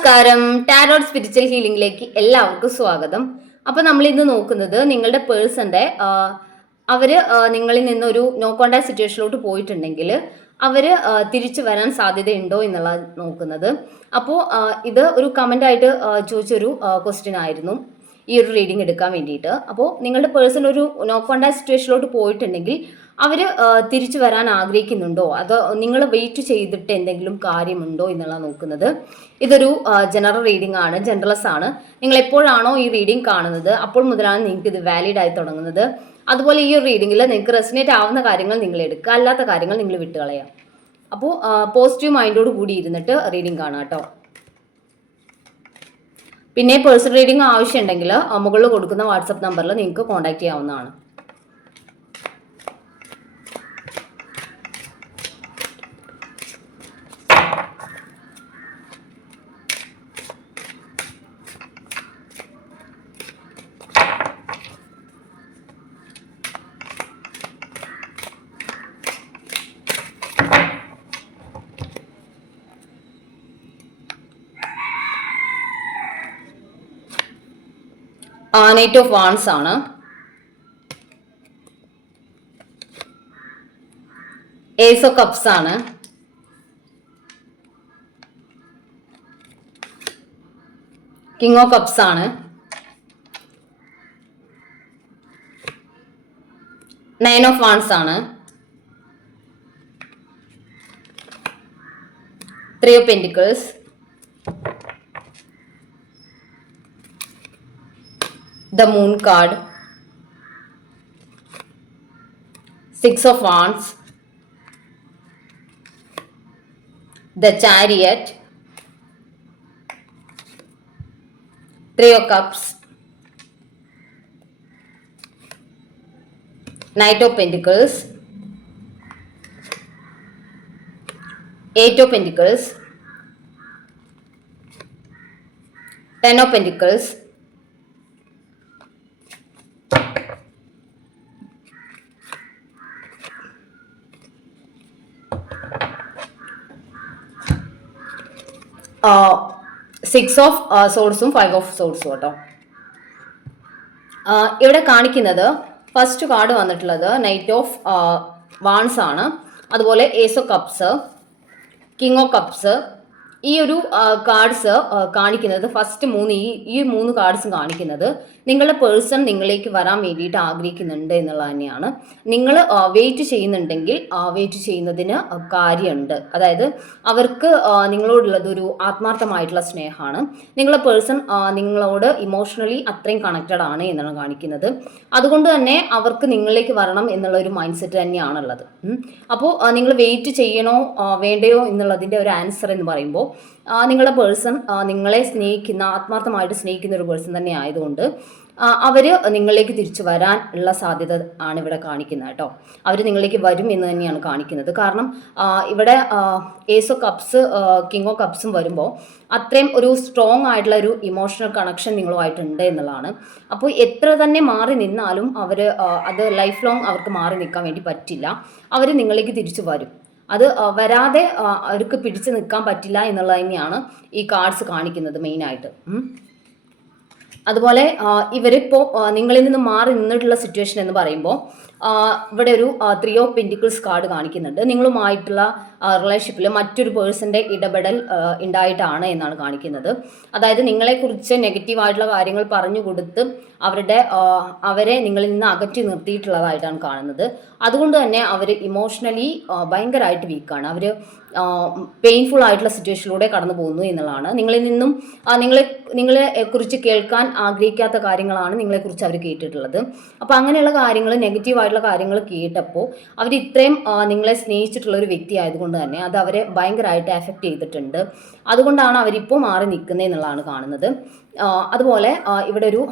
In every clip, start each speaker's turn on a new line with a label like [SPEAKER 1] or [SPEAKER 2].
[SPEAKER 1] നമസ്കാരം. Tarot spiritual ഹീലിംഗിലേക്ക് എല്ലാവർക്കും സ്വാഗതം. അപ്പോൾ നമ്മൾ ഇന്ന് നോക്കുന്നത് നിങ്ങളുടെ പേഴ്സന്റെ അവർ നിങ്ങളിൽ നിന്നൊരു നോ കോണ്ടാക്ട് സിറ്റുവേഷനിലോട്ട് പോയിട്ടുണ്ടെങ്കിൽ അവർ തിരിച്ചു വരാൻ സാധ്യതയുണ്ടോ എന്നുള്ളത് നോക്കുന്നത്. അപ്പോൾ ഇത് ഒരു കമന്റ് കമന്റായിട്ട് ചോദിച്ചൊരു ക്വസ്റ്റ്യൻ ആയിരുന്നു. ഈ ഒരു റീഡിംഗ് എടുക്കാൻ വേണ്ടിയിട്ട്. അപ്പോൾ നിങ്ങളുടെ പേഴ്സൺ ഒരു നോ കോണ്ടാക്ട് സിറ്റുവേഷനിലോട്ട് പോയിട്ടുണ്ടെങ്കിൽ അവർ തിരിച്ചു വരാൻ ആഗ്രഹിക്കുന്നുണ്ടോ? അതോ നിങ്ങൾ വെയിറ്റ് ചെയ്തിട്ട് എന്തെങ്കിലും കാര്യമുണ്ടോ എന്നുള്ള നോക്കുന്നത്. ഇതൊരു ജനറൽ റീഡിംഗ് ആണ് ജനറൽസ് ആണ്. നിങ്ങൾ എപ്പോഴാണോ ഈ റീഡിംഗ് കാണുന്നത് അപ്പോൾ മുതലാണ് നിങ്ങൾക്ക് ഇത് വാലിഡ് ആയി തുടങ്ങുന്നത്. അതുപോലെ ഈ റീഡിങ്ങിൽ നിങ്ങൾക്ക് റെസിനേറ്റ് ആവുന്ന കാര്യങ്ങൾ നിങ്ങൾ എടുക്കുക അല്ലാത്ത കാര്യങ്ങൾ നിങ്ങൾ വിട്ടുകളയാം അപ്പോൾ പോസിറ്റീവ് മൈൻഡോട് കൂടി ഇരുന്നിട്ട് റീഡിംഗ് കാണാം കേട്ടോ പിന്നെ പേഴ്സണൽ റീഡിംഗ് ആവശ്യമുണ്ടെങ്കിൽ മുകളിൽ കൊടുക്കുന്ന വാട്സപ്പ് നമ്പറിൽ നിങ്ങൾക്ക് കോൺടാക്ട് ചെയ്യാവുന്നതാണ്. നൈറ്റ് ഓഫ് വാൺസ് ആണ്. ഏസ് ഓഫ് കപ്സ് ആണ്. കിങ് ഓഫ് കപ്സ് ആണ്. നയൻ ഓഫ് വാൺസ് ആണ്. Three of pentacles the moon card six of wands the chariot three of cups knight of pentacles eight of pentacles ten of pentacles six of സോഴ്സും five of സോഴ്സും കേട്ടോ. ഇവിടെ കാണിക്കുന്നത് first card വന്നിട്ടുള്ളത് knight of wands ആണ്. അതുപോലെ ace cups king of cups ഈ ഒരു കാർഡ്സ് കാണിക്കുന്നത് ഫസ്റ്റ് മൂന്ന് ഈ ഈ മൂന്ന് കാർഡ്സും കാണിക്കുന്നത് നിങ്ങളുടെ പേഴ്സൺ നിങ്ങളിലേക്ക് വരാൻ വേണ്ടിയിട്ട് ആഗ്രഹിക്കുന്നുണ്ട് എന്നുള്ളത് തന്നെയാണ്. നിങ്ങൾ വെയിറ്റ് ചെയ്യുന്നുണ്ടെങ്കിൽ വെയിറ്റ് ചെയ്യുന്നതിന് കാര്യമുണ്ട്. അതായത് അവർക്ക് നിങ്ങളോടുള്ളതൊരു ആത്മാർത്ഥമായിട്ടുള്ള സ്നേഹമാണ്. നിങ്ങളുടെ പേഴ്സൺ നിങ്ങളോട് ഇമോഷണലി അത്രയും കണക്റ്റഡ് ആണ് എന്നാണ് കാണിക്കുന്നത്. അതുകൊണ്ട് തന്നെ അവർക്ക് നിങ്ങളിലേക്ക് വരണം എന്നുള്ള ഒരു മൈൻഡ് സെറ്റ് തന്നെയാണുള്ളത് അപ്പോൾ നിങ്ങൾ വെയിറ്റ് ചെയ്യണോ വേണ്ടയോ എന്നുള്ളതിന്റെ ഒരു ആൻസർ എന്ന് പറയുമ്പോൾ നിങ്ങളുടെ പേഴ്സൺ നിങ്ങളെ സ്നേഹിക്കുന്ന ആത്മാർത്ഥമായിട്ട് സ്നേഹിക്കുന്ന ഒരു പേഴ്സൺ തന്നെ ആയതുകൊണ്ട് അവർ നിങ്ങളിലേക്ക് തിരിച്ചു വരാൻ ഉള്ള സാധ്യത ആണ് ഇവിടെ കാണിക്കുന്നത് കേട്ടോ. അവർ നിങ്ങളിലേക്ക് വരും എന്ന് തന്നെയാണ് കാണിക്കുന്നത്. കാരണം ഇവിടെ ഏസ് കപ്സ് കിങ് ഓഫ് കപ്സും വരുമ്പോൾ അത്രയും ഒരു സ്ട്രോങ് ആയിട്ടുള്ള ഒരു ഇമോഷണൽ കണക്ഷൻ നിങ്ങളുമായിട്ടുണ്ട് എന്നുള്ളതാണ്. അപ്പോൾ എത്ര തന്നെ മാറി നിന്നാലും അവർ അത് ലൈഫ് ലോങ് അവർക്ക് മാറി നിൽക്കാൻ വേണ്ടി പറ്റില്ല. അവർ നിങ്ങളിലേക്ക് തിരിച്ചു വരും. അത് വരാതെ അവർക്ക് പിടിച്ചു നിൽക്കാൻ പറ്റില്ല എന്നുള്ളത് തന്നെയാണ് ഈ കാർഡ്സ് കാണിക്കുന്നത് മെയിനായിട്ട്. അതുപോലെ ഇവരിപ്പോൾ നിങ്ങളിൽ നിന്ന് മാറി നിന്നിട്ടുള്ള സിറ്റുവേഷൻ എന്ന് പറയുമ്പോൾ ഇവിടെ ഒരു ത്രീ ഓഫ് പെന്റിക്കിൾസ് കാർഡ് കാണിക്കുന്നുണ്ട്. നിങ്ങളുമായിട്ടുള്ള റിലേഷൻഷിപ്പിൽ മറ്റൊരു പേഴ്സന്റെ ഇടപെടൽ ഉണ്ടായിട്ടാണ് എന്നാണ് കാണിക്കുന്നത്. അതായത് നിങ്ങളെക്കുറിച്ച് നെഗറ്റീവായിട്ടുള്ള കാര്യങ്ങൾ പറഞ്ഞു കൊടുത്ത് അവരുടെ അവരെ നിങ്ങളിൽ നിന്ന് അകറ്റി നിർത്തിയിട്ടുള്ളതായിട്ടാണ് കാണുന്നത്. അതുകൊണ്ട് തന്നെ അവർ ഇമോഷണലി ഭയങ്കരമായിട്ട് വീക്കാണ് അവർ പെയിൻഫുൾ ആയിട്ടുള്ള സിറ്റുവേഷനിലൂടെ കടന്നു പോകുന്നു എന്നുള്ളതാണ്. നിങ്ങളിൽ നിന്നും നിങ്ങളെ നിങ്ങളെ കുറിച്ച് കേൾക്കാൻ ആഗ്രഹിക്കാത്ത കാര്യങ്ങളാണ് നിങ്ങളെക്കുറിച്ച് അവർ കേട്ടിട്ടുള്ളത്. അപ്പോൾ അങ്ങനെയുള്ള കാര്യങ്ങൾ നെഗറ്റീവ് ആയിട്ടുള്ള കാര്യങ്ങൾ കേട്ടപ്പോൾ അവർ ഇത്രയും നിങ്ങളെ സ്നേഹിച്ചിട്ടുള്ള ഒരു വ്യക്തി ആയതുകൊണ്ട് തന്നെ അത് അവരെ ഭയങ്കരമായിട്ട് എഫക്റ്റ് ചെയ്തിട്ടുണ്ട്. അതുകൊണ്ടാണ് അവരിപ്പോൾ മാറി നിൽക്കുന്നത് എന്നുള്ളതാണ് കാണുന്നത്. അതുപോലെ ഇവിടെ ഒരു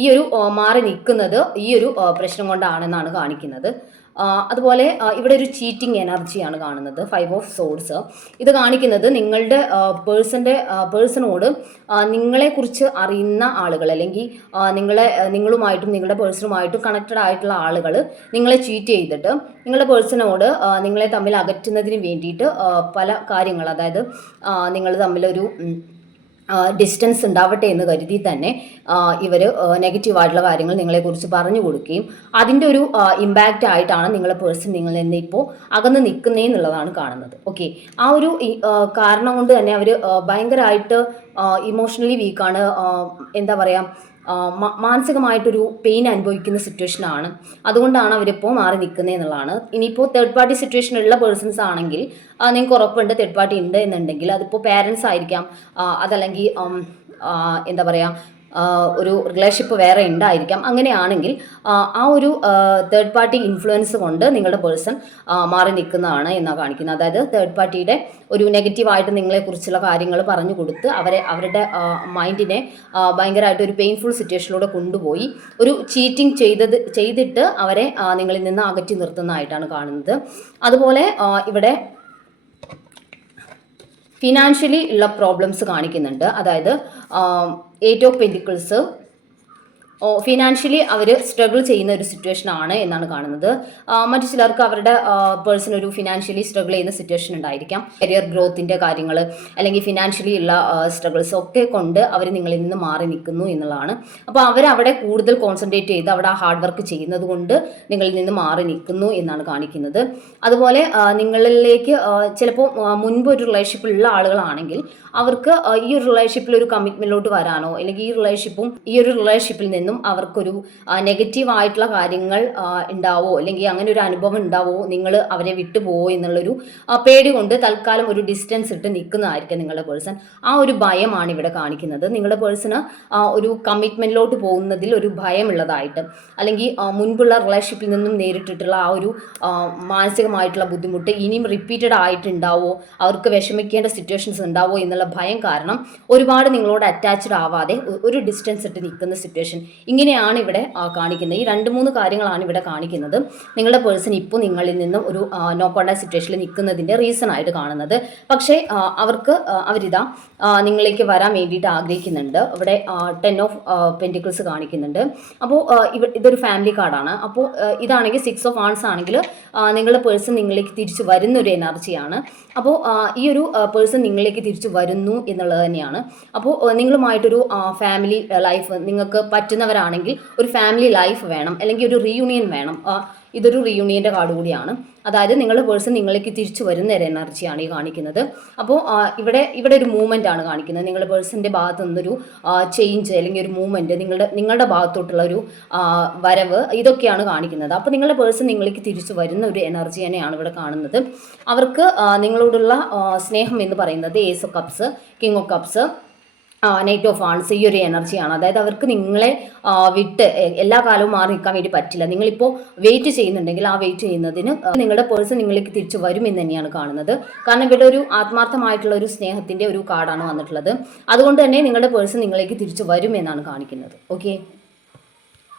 [SPEAKER 1] ഈ ഒരു മാറി നിൽക്കുന്നത് ഈ ഒരു പ്രശ്നം കൊണ്ടാണെന്നാണ് കാണിക്കുന്നത്. അതുപോലെ ഇവിടെ ഒരു ചീറ്റിംഗ് എനർജിയാണ് കാണുന്നത്. ഫൈവ് ഓഫ് സോഡ്സ് ഇത് കാണിക്കുന്നത് നിങ്ങളുടെ പേഴ്സന്റെ പേഴ്സണോട് നിങ്ങളെക്കുറിച്ച് അറിയുന്ന ആളുകൾ അല്ലെങ്കിൽ നിങ്ങളെ നിങ്ങളുമായിട്ടും നിങ്ങളുടെ പേഴ്സണുമായിട്ടും കണക്റ്റഡ് ആയിട്ടുള്ള ആളുകൾ നിങ്ങളെ ചീറ്റ് ചെയ്തിട്ട് നിങ്ങളുടെ പേഴ്സണോട് നിങ്ങളെ തമ്മിൽ അകറ്റുന്നതിന് വേണ്ടിയിട്ട് പല കാര്യങ്ങൾ അതായത് നിങ്ങൾ തമ്മിലൊരു ഡിസ്റ്റൻസ് ഉണ്ടാവട്ടെ എന്ന് കരുതി തന്നെ ഇവർ നെഗറ്റീവായിട്ടുള്ള കാര്യങ്ങൾ നിങ്ങളെക്കുറിച്ച് പറഞ്ഞു കൊടുക്കുകയും അതിന്റെ ഒരു ഇമ്പാക്റ്റ് ആയിട്ടാണ് നിങ്ങളെ പേഴ്സൺ നിങ്ങളിൽ നിന്ന് ഇപ്പോൾ അകന്ന് നിൽക്കുന്നേ എന്നുള്ളതാണ് കാണുന്നത്. ഓക്കെ ആ ഒരു കാരണം കൊണ്ട് തന്നെ അവർ ഭയങ്കരമായിട്ട് ഇമോഷണലി വീക്കാണ് എന്താ പറയുക മാനസികമായിട്ടൊരു പെയിൻ അനുഭവിക്കുന്ന സിറ്റുവേഷനാണ് അതുകൊണ്ടാണ് അവരിപ്പോൾ മാറി നിൽക്കുന്നത് എന്നുള്ളതാണ്. ഇനിയിപ്പോൾ തേർഡ് പാർട്ടി സിറ്റുവേഷനുള്ള പേഴ്സൺസ് ആണെങ്കിൽ നിങ്ങൾക്ക് ഉറപ്പുണ്ട് തേർഡ് പാർട്ടി ഉണ്ട് എന്നുണ്ടെങ്കിൽ അതിപ്പോൾ പാരൻസ് ആയിരിക്കാം. അതല്ലെങ്കിൽ എന്താ പറയുക ഒരു റിലേഷൻഷിപ്പ് വേറെ ഉണ്ടായിരിക്കാം. അങ്ങനെയാണെങ്കിൽ ആ, ഒരു തേർഡ് പാർട്ടി ഇൻഫ്ലുവൻസ് കൊണ്ട് നിങ്ങളുടെ പേഴ്സൺ മാറി നിൽക്കുന്നതാണ് എന്നാണ് കാണിക്കുന്നത്. അതായത് തേർഡ് പാർട്ടിയുടെ ഒരു നെഗറ്റീവായിട്ട് നിങ്ങളെക്കുറിച്ചുള്ള കാര്യങ്ങൾ പറഞ്ഞു കൊടുത്ത് അവരെ അവരുടെ മൈൻഡിനെ ഭയങ്കരമായിട്ട് ഒരു പെയിൻഫുൾ സിറ്റുവേഷനിലൂടെ കൊണ്ടുപോയി ഒരു ചീറ്റിംഗ് ചെയ്തത് ചെയ്തിട്ട് അവരെ നിങ്ങളിൽ നിന്ന് അകറ്റി നിർത്തുന്നതായിട്ടാണ് കാണുന്നത്. അതുപോലെ ഇവിടെ ഫിനാൻഷ്യലി ഉള്ള പ്രോബ്ലംസ് കാണിക്കുന്നുണ്ട്. അതായത് എയ്റ്റ് ഓഫ് പെന്റിക്കിൾസ് ഫിനാൻഷ്യലി അവർ സ്ട്രഗിൾ ചെയ്യുന്ന ഒരു സിറ്റുവേഷൻ ആണ് എന്നാണ് കാണുന്നത്. മറ്റു ചിലർക്ക് അവരുടെ പേഴ്സൺ ഒരു ഫിനാൻഷ്യലി സ്ട്രഗിൾ ചെയ്യുന്ന സിറ്റുവേഷൻ ഉണ്ടായിരിക്കാം. കരിയർ ഗ്രോത്തിന്റെ കാര്യങ്ങൾ അല്ലെങ്കിൽ ഫിനാൻഷ്യലി ഉള്ള സ്ട്രഗിൾസ് ഒക്കെ കൊണ്ട് അവർ നിങ്ങളിൽ നിന്ന് മാറി നിൽക്കുന്നു എന്നുള്ളതാണ്. അപ്പോൾ അവർ അവിടെ കൂടുതൽ കോൺസെൻട്രേറ്റ് ചെയ്ത് അവിടെ ഹാർഡ് വർക്ക് ചെയ്യുന്നത് കൊണ്ട് നിങ്ങളിൽ നിന്ന് മാറി നിൽക്കുന്നു എന്നാണ് കാണിക്കുന്നത്. അതുപോലെ നിങ്ങളിലേക്ക് ചിലപ്പോൾ മുൻപ് ഒരു റിലേഷൻഷിപ്പിൽ ഉള്ള ആളുകളാണെങ്കിൽ അവർക്ക് ഈ ഒരു റിലേഷൻഷിപ്പിൽ ഒരു കമ്മിറ്റ്മെന്റിലോട്ട് വരാനോ അല്ലെങ്കിൽ ഈ റിലേഷൻഷിപ്പും ഈ ഒരു റിലേഷൻഷിപ്പിൽ നിന്നും അവർക്കൊരു നെഗറ്റീവ് ആയിട്ടുള്ള കാര്യങ്ങൾ ഉണ്ടാവോ അല്ലെങ്കിൽ അങ്ങനെ ഒരു അനുഭവം ഉണ്ടാവോ നിങ്ങൾ അവരെ വിട്ടുപോവോ എന്നുള്ളൊരു പേടി കൊണ്ട് തൽക്കാലം ഒരു ഡിസ്റ്റൻസ് ഇട്ട് നിൽക്കുന്നതായിരിക്കും നിങ്ങളുടെ പേഴ്സൺ ആ ഒരു ഭയമാണ് ഇവിടെ കാണിക്കുന്നത്. നിങ്ങളുടെ പേഴ്സണ് ഒരു കമ്മിറ്റ്മെന്റിലോട്ട് പോകുന്നതിൽ ഒരു ഭയമുള്ളതായിട്ട് അല്ലെങ്കിൽ മുൻപുള്ള റിലേഷൻഷിപ്പിൽ നിന്നും നേരിട്ടിട്ടുള്ള ആ ഒരു മാനസികമായിട്ടുള്ള ബുദ്ധിമുട്ട് ഇനിയും റിപ്പീറ്റഡ് ആയിട്ടുണ്ടാവോ? അവർക്ക് വിഷമിക്കേണ്ട സിറ്റുവേഷൻസ് ഉണ്ടാവോ എന്നുള്ള ഭയം കാരണം ഒരുപാട് നിങ്ങളോട് അറ്റാച്ച്ഡ് ആവാതെ ഒരു ഡിസ്റ്റൻസ് ഇട്ട് നിൽക്കുന്ന സിറ്റുവേഷൻ ഇങ്ങനെയാണ് ഇവിടെ കാണിക്കുന്നത്. ഈ രണ്ട് മൂന്ന് കാര്യങ്ങളാണ് ഇവിടെ കാണിക്കുന്നത്. നിങ്ങളുടെ പേഴ്സൺ ഇപ്പോൾ നിങ്ങളിൽ നിന്നും ഒരു നോ കോണ്ടാക്ട് സിറ്റുവേഷനിൽ നിൽക്കുന്നതിന്റെ റീസൺ ആയിട്ട് കാണുന്നത്. പക്ഷേ അവർക്ക് അവരിതാ നിങ്ങളിലേക്ക് വരാൻ വേണ്ടിയിട്ട് ആഗ്രഹിക്കുന്നുണ്ട്. ഇവിടെ ടെൻ ഓഫ് പെന്റിക്കിൾസ് കാണിക്കുന്നുണ്ട്. അപ്പോൾ ഇതൊരു ഫാമിലി കാർഡാണ് അപ്പോൾ ഇതാണെങ്കിൽ സിക്സ് ഓഫ് ആൺസ് ആണെങ്കിൽ നിങ്ങളുടെ പേഴ്സൺ നിങ്ങളിലേക്ക് തിരിച്ചു വരുന്ന ഒരു എനർജിയാണ് അപ്പോൾ ഈ ഒരു പേഴ്സൺ നിങ്ങളിലേക്ക് തിരിച്ചു വരുന്നു എന്നുള്ളത് തന്നെയാണ്. അപ്പോൾ നിങ്ങളുമായിട്ടൊരു ഫാമിലി ലൈഫ് നിങ്ങൾക്ക് പറ്റുന്നവരാണെങ്കിൽ ഒരു ഫാമിലി ലൈഫ് വേണം അല്ലെങ്കിൽ ഒരു റീയൂണിയൻ വേണം. ഇതൊരു റീയൂണിയന്റെ കാർഡ് കൂടിയാണ്. അതായത് നിങ്ങളുടെ പേഴ്സൺ നിങ്ങളിലേക്ക് തിരിച്ചു വരുന്ന ഒരു എനർജിയാണ് ഈ കാണിക്കുന്നത്. അപ്പോൾ ഇവിടെ ഇവിടെ ഒരു മൂവ്മെന്റ് ആണ് കാണിക്കുന്നത്. നിങ്ങളുടെ പേഴ്സന്റെ ഭാഗത്തു നിന്നൊരു ചേഞ്ച് അല്ലെങ്കിൽ ഒരു മൂവ്മെന്റ് നിങ്ങളുടെ നിങ്ങളുടെ ഭാഗത്തോട്ടുള്ള ഒരു വരവ് ഇതൊക്കെയാണ് കാണിക്കുന്നത്. അപ്പോൾ നിങ്ങളുടെ പേഴ്സൺ നിങ്ങളിലേക്ക് തിരിച്ചു വരുന്ന ഒരു എനർജി തന്നെയാണ് ഇവിടെ കാണുന്നത്. അവർക്ക് നിങ്ങളോടുള്ള സ്നേഹം എന്ന് പറയുന്നത് ace of cups king of cups knight of wands ഈ ഒരു എനർജിയാണ് അതായത് അവർക്ക് നിങ്ങളെ വിട്ട് എല്ലാ കാലവും മാറി നിൽക്കാൻ വേണ്ടി പറ്റില്ല. നിങ്ങളിപ്പോൾ വെയിറ്റ് ചെയ്യുന്നുണ്ടെങ്കിൽ ആ വെയിറ്റ് ചെയ്യുന്നതിന് നിങ്ങളുടെ പേഴ്സൺ നിങ്ങളിലേക്ക് തിരിച്ചു വരും എന്ന് തന്നെയാണ് കാണുന്നത്. കാരണം ഇവിടെ ഒരു ആത്മാർത്ഥമായിട്ടുള്ള ഒരു സ്നേഹത്തിന്റെ ഒരു കാർഡാണ് വന്നിട്ടുള്ളത്. അതുകൊണ്ട് തന്നെ നിങ്ങളുടെ പേഴ്സൺ നിങ്ങളിലേക്ക് തിരിച്ചു വരും എന്നാണ് കാണിക്കുന്നത്. ഓക്കെ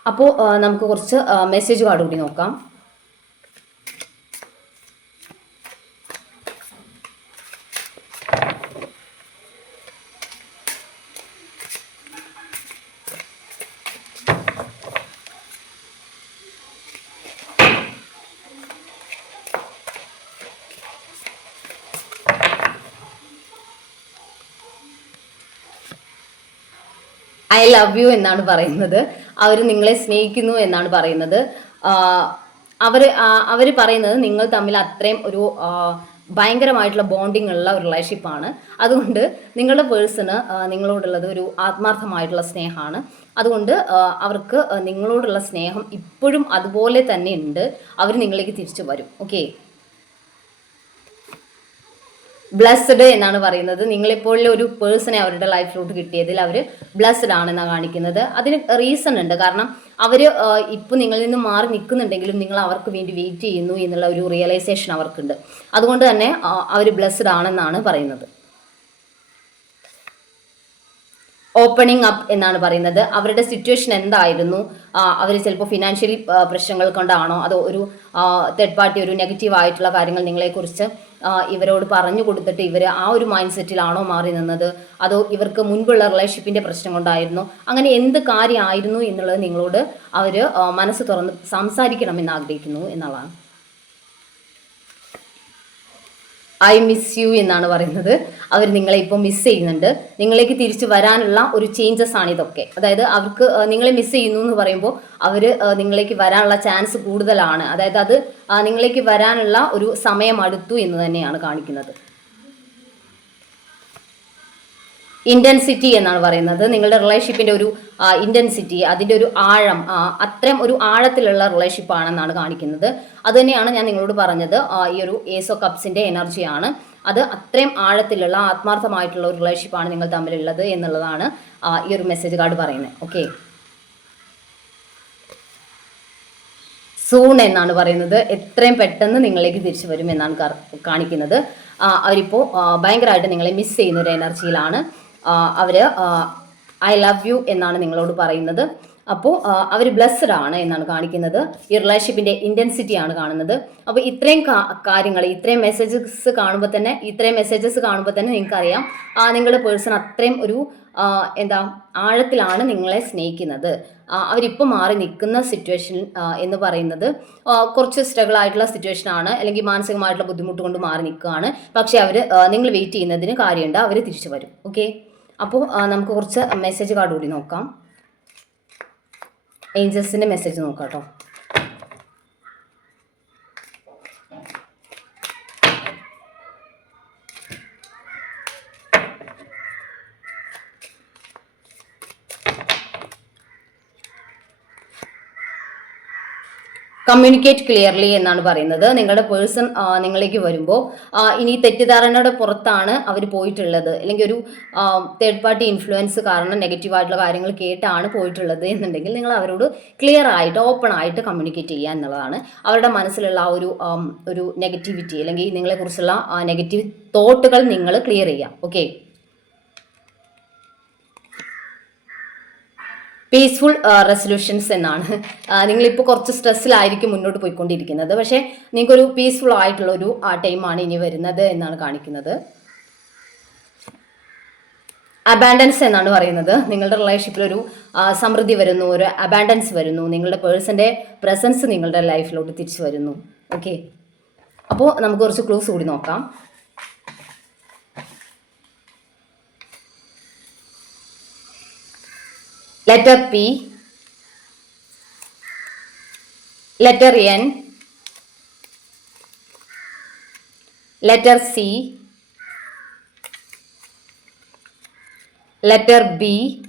[SPEAKER 1] അപ്പോൾ നമുക്ക് കുറച്ച് മെസ്സേജ് കാർഡ് കൂടി നോക്കാം. ഐ ലവ് യു എന്നാണ് പറയുന്നത്. അവർ നിങ്ങളെ സ്നേഹിക്കുന്നു എന്നാണ് പറയുന്നത്. അവർ അവർ പറയുന്നത് നിങ്ങൾ തമ്മിൽ അത്രയും ഒരു ഭയങ്കരമായിട്ടുള്ള ബോണ്ടിങ് ഉള്ള ഒരു റിലേഷൻഷിപ്പാണ് അതുകൊണ്ട് നിങ്ങളുടെ പേഴ്സണ് നിങ്ങളോടുള്ളത് ഒരു ആത്മാർത്ഥമായിട്ടുള്ള സ്നേഹമാണ്. അതുകൊണ്ട് അവർക്ക് നിങ്ങളോടുള്ള സ്നേഹം ഇപ്പോഴും അതുപോലെ തന്നെ ഉണ്ട്. അവർ നിങ്ങളിലേക്ക് തിരിച്ചു വരും. ഓക്കെ ബ്ലസ്ഡ് എന്നാണ് പറയുന്നത്. നിങ്ങളെപ്പോഴുള്ള ഒരു പേഴ്സണെ അവരുടെ ലൈഫിലോട്ട് കിട്ടിയതിൽ അവർ ബ്ലസ്ഡ് ആണെന്നാണ് കാണിക്കുന്നത്. അതിന് റീസൺ ഉണ്ട്. കാരണം അവർ ഇപ്പോൾ നിങ്ങളിൽ നിന്ന് മാറി നിൽക്കുന്നുണ്ടെങ്കിലും നിങ്ങൾ അവർക്ക് വേണ്ടി വെയിറ്റ് ചെയ്യുന്നു എന്നുള്ള ഒരു റിയലൈസേഷൻ അവർക്കുണ്ട്. അതുകൊണ്ട് തന്നെ അവർ ബ്ലസ്ഡ് ആണെന്നാണ് പറയുന്നത്. ഓപ്പണിംഗ് അപ്പ് എന്നാണ് പറയുന്നത്. അവരുടെ സിറ്റുവേഷൻ എന്തായിരുന്നു? അവർ ചിലപ്പോൾ ഫിനാൻഷ്യലി പ്രശ്നങ്ങൾ കൊണ്ടാണോ? അതോ ഒരു തേർഡ് പാർട്ടി ഒരു നെഗറ്റീവ് ആയിട്ടുള്ള കാര്യങ്ങൾ നിങ്ങളെക്കുറിച്ച് ഇവരോട് പറഞ്ഞു കൊടുത്തിട്ട് ഇവർ ആ ഒരു മൈൻഡ് സെറ്റിലാണോ മാറി നിന്നത്? അതോ ഇവർക്ക് മുൻപുള്ള റിലേഷൻഷിപ്പിന്റെ പ്രശ്നം കൊണ്ടായിരുന്നു? അങ്ങനെ എന്ത് കാര്യമായിരുന്നു എന്നുള്ളത് നിങ്ങളോട് അവർ മനസ്സ് തുറന്ന് സംസാരിക്കണമെന്ന് ആഗ്രഹിക്കുന്നു എന്നുള്ളതാണ്. ഐ മിസ് യു എന്നാണ് പറയുന്നത്. അവർ നിങ്ങളെ ഇപ്പോൾ മിസ് ചെയ്യുന്നുണ്ട്. നിങ്ങളേക്ക് തിരിച്ചു വരാനുള്ള ഒരു ചേഞ്ചസ് ആണ് ഇതൊക്കെ. അതായത് അവർക്ക് നിങ്ങളെ മിസ് ചെയ്യുന്നു എന്ന് പറയുമ്പോൾ അവർ നിങ്ങളേക്ക് വരാനുള്ള ചാൻസ് കൂടുതലാണ്. അതായത് അത് നിങ്ങളേക്ക് വരാനുള്ള ഒരു സമയം അടുത്തു എന്ന് തന്നെയാണ് കാണിക്കുന്നത്. ഇന്റൻസിറ്റി എന്നാണ് പറയുന്നത്. നിങ്ങളുടെ റിലേഷൻഷിപ്പിന്റെ ഒരു ഇന്റൻസിറ്റി അതിന്റെ ഒരു ആഴം അത്രയും ഒരു ആഴത്തിലുള്ള റിലേഷൻഷിപ്പ് ആണെന്നാണ് കാണിക്കുന്നത്. അതുതന്നെയാണ് ഞാൻ നിങ്ങളോട് പറഞ്ഞത്. ഈ ഒരു ഏസോ കപ്സിന്റെ എനർജിയാണ് അത് അത്രയും ആഴത്തിലുള്ള ആത്മാർത്ഥമായിട്ടുള്ള ഒരു റിലേഷൻഷിപ്പാണ് നിങ്ങൾ തമ്മിലുള്ളത് എന്നുള്ളതാണ് ഈ ഒരു മെസ്സേജ് കാർഡ് പറയുന്നത്. ഓക്കെ സൂൺ എന്നാണ് പറയുന്നത്. എത്രയും പെട്ടെന്ന് നിങ്ങളിലേക്ക് തിരിച്ചു വരും എന്നാണ് കാണിക്കുന്നത്. അവരിപ്പോൾ ഭയങ്കരമായിട്ട് നിങ്ങളെ മിസ് ചെയ്യുന്ന ഒരു എനർജിയിലാണ് അവർ ഐ ലവ് യു എന്നാണ് നിങ്ങളോട് പറയുന്നത്. അപ്പോൾ അവർ ബ്ലെസ്ഡ് ആണ് എന്നാണ് കാണിക്കുന്നത്. ഈ റിലേഷൻഷിപ്പിന്റെ ഇന്റൻസിറ്റി ആണ് കാണുന്നത്. അപ്പോൾ ഇത്രയും കാര്യങ്ങൾ ഇത്രയും മെസ്സേജസ് കാണുമ്പോൾ തന്നെ ഇത്രയും മെസ്സേജസ് കാണുമ്പോൾ തന്നെ നിങ്ങൾക്കറിയാം ആ, നിങ്ങളുടെ പേഴ്സൺ അത്രയും ഒരു എന്താ ആഴത്തിലാണ് നിങ്ങളെ സ്നേഹിക്കുന്നത്. അവരിപ്പോൾ മാറി നിൽക്കുന്ന സിറ്റുവേഷൻ എന്ന് പറയുന്നത് കുറച്ച് സ്ട്രഗിൾ ആയിട്ടുള്ള സിറ്റുവേഷൻ ആണ് അല്ലെങ്കിൽ മാനസികമായിട്ടുള്ള ബുദ്ധിമുട്ട് കൊണ്ട് മാറി നിൽക്കുകയാണ്. പക്ഷേ അവർ നിങ്ങൾ വെയിറ്റ് ചെയ്യുന്നതിന് കാര്യമുണ്ട് അവർ തിരിച്ചു വരും. ഓക്കെ അപ്പോൾ നമുക്ക് കുറച്ച് മെസ്സേജ് കാർഡ് കൂടി നോക്കാം. ഏഞ്ചൽസിന്റെ മെസ്സേജ് നോക്കാം കേട്ടോ കമ്മ്യൂണിക്കേറ്റ് ക്ലിയർലി എന്നാണ് പറയുന്നത്. നിങ്ങളുടെ പേഴ്സൺ നിങ്ങളിലേക്ക് വരുമ്പോൾ ഇനി തെറ്റിദ്ധാരണയുടെ പുറത്താണ് അവർ പോയിട്ടുള്ളത്. അല്ലെങ്കിൽ ഒരു തേർഡ് പാർട്ടി ഇൻഫ്ലുവൻസ് കാരണം നെഗറ്റീവായിട്ടുള്ള കാര്യങ്ങൾ കേട്ടാണ് പോയിട്ടുള്ളത് എന്നുണ്ടെങ്കിൽ നിങ്ങൾ അവരോട് ക്ലിയർ ആയിട്ട് ഓപ്പൺ ആയിട്ട് കമ്മ്യൂണിക്കേറ്റ് ചെയ്യുക എന്നുള്ളതാണ് അവരുടെ മനസ്സിലുള്ള ആ ഒരു ഒരു നെഗറ്റിവിറ്റി അല്ലെങ്കിൽ നിങ്ങളെക്കുറിച്ചുള്ള നെഗറ്റീവ് തോട്ടുകൾ നിങ്ങൾ ക്ലിയർ ചെയ്യുക. ഓക്കെ പീസ്ഫുൾ റെസൊല്യൂഷൻസ് എന്നാണ്. ആ, നിങ്ങളിപ്പോൾ കുറച്ച് സ്ട്രെസ്സിലായിരിക്കും മുന്നോട്ട് പോയിക്കൊണ്ടിരിക്കുന്നത്. പക്ഷേ നിങ്ങൾക്കൊരു പീസ്ഫുൾ ആയിട്ടുള്ള ഒരു ടൈമാണ് ഇനി വരുന്നത് എന്നാണ് കാണിക്കുന്നത്. അബാൻഡൻസ് എന്നാണ് പറയുന്നത്. നിങ്ങളുടെ റിലേഷൻഷിപ്പിൽ ഒരു സമൃദ്ധി വരുന്നു ഒരു അബാൻഡൻസ് വരുന്നു. നിങ്ങളുടെ പേഴ്സന്റെ പ്രസൻസ് നിങ്ങളുടെ ലൈഫിലോട്ട് തിരിച്ചു വരുന്നു. ഓക്കെ അപ്പോൾ നമുക്ക് കുറച്ച് ക്ലൂസ് കൂടി നോക്കാം. Letter P, letter N, letter C, letter B,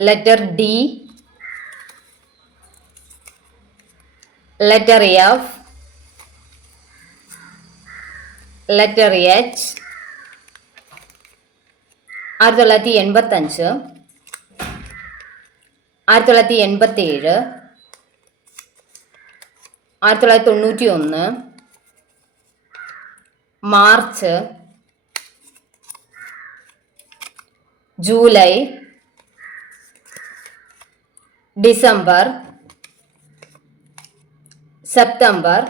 [SPEAKER 1] letter D, letter F, letter H, ആയിരത്തി തൊള്ളായിരത്തി എൺപത്തഞ്ച് ആയിരത്തി തൊള്ളായിരത്തി എൺപത്തേഴ് ആയിരത്തി തൊള്ളായിരത്തി തൊണ്ണൂറ്റി ഒന്ന് March July December September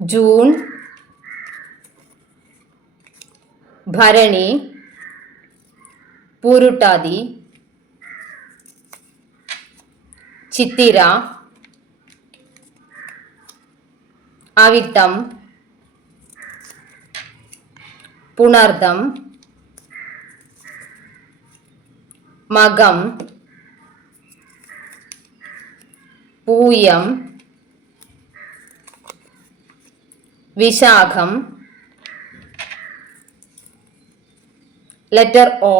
[SPEAKER 1] June Bharani Pururuttathi Chithira Avittam Punartham Makam Pooyam വിശാഖം ലെറ്റർ ഒ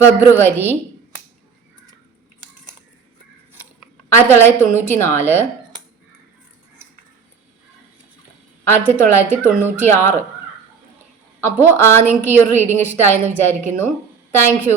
[SPEAKER 1] ഫെബ്രുവരി ആയിരത്തി തൊള്ളായിരത്തി തൊണ്ണൂറ്റി നാല് ആയിരത്തി തൊള്ളായിരത്തി തൊണ്ണൂറ്റി ആറ് അപ്പോൾ നിങ്ങൾക്ക് ഈ ഒരു റീഡിംഗ് ഇഷ്ടമായെന്ന് വിചാരിക്കുന്നു. താങ്ക്